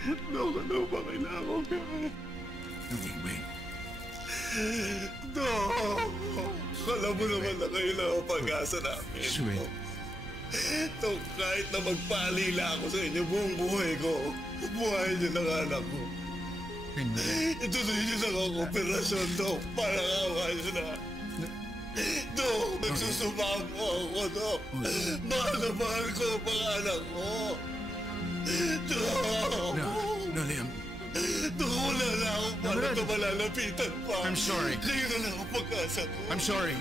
Dok, ano ba kailangan ko gawin? Wing. Dok, alam mo naman na kailangan pag-asa namin. Sweet. Dok, kahit na magpaalila ako sa inyo buong buhay ko, buhay niyo ng anak ko. Ituloy niyo lang ang operasyon, Dok, para kawain niyo na. Dok, nagsusumamo ako, Dok. Mahal na mahal ko ang pangalan ko. Dok! No, Liam. Dok, wala na akong paano ka malalapitan pa. I'm sorry. Kayo na lang ang pag-asa ko. I'm sorry.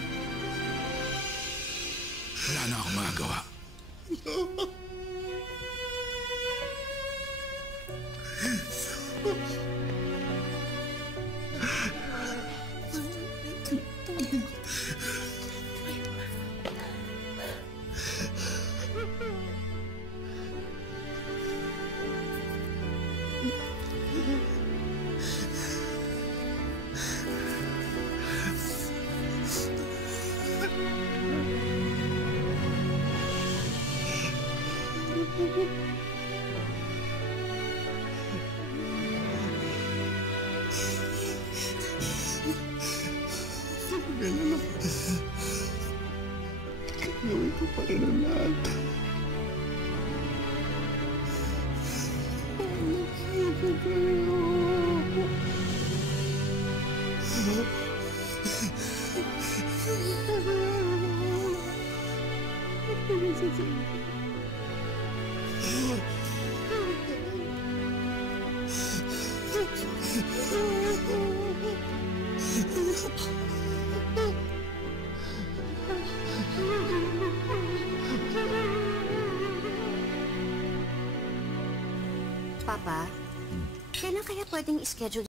Wala na akong magagawa. Ganun lang. Gawin ko pa rin ang lahat. Anak ko kayo. Papa, kailan kaya pwedeng i-schedule